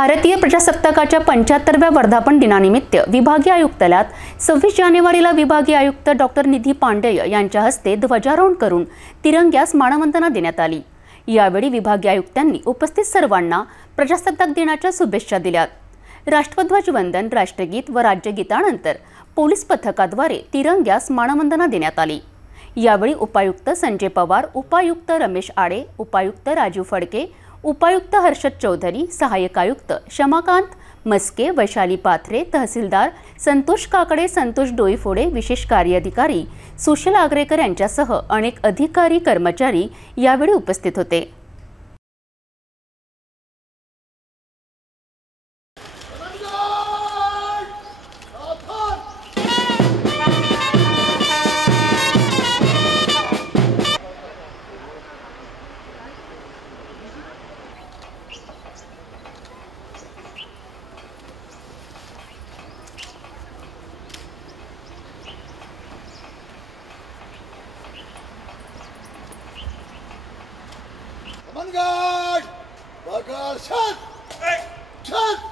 भारतीय प्रजासत्ताकाच्या 75व्या वर्धापन दिनानिमित्त विभागीय आयुक्तालयात 26 जानेवारीला विभागीय आयुक्त डॉक्टर निधी पांडेय यांच्या हस्ते ध्वजारोहण करून तिरंग्यास मानवंदना देण्यात आली। यावेळी विभागीय आयुक्तांनी उपस्थित सर्वांना प्रजासत्ताक दिनाच्या शुभेच्छा दिल्या। राष्ट्रध्वज वंदन, राष्ट्रगीत व राज्यगीतानंतर पोलीस पथकाद्वारे तिरंग्यास मानवंदना देण्यात आली। यावेळी उपायुक्त संजय पवार, उपायुक्त रमेश आडे, उपायुक्त राजीव फडके, उपायुक्त हर्षद चौधरी, सहाय्यक आयुक्त शमाकांत मस्के, वैशाली पाथरे, तहसीलदार संतोष काकडे, संतोष डोईफोडे, विशेष कार्यधिकारी सुशील आगरेकर यांच्यासह अनेक अधिकारी कर्मचारी यावेळी उपस्थित होते। Mangat! Bagal! Shot! Shot!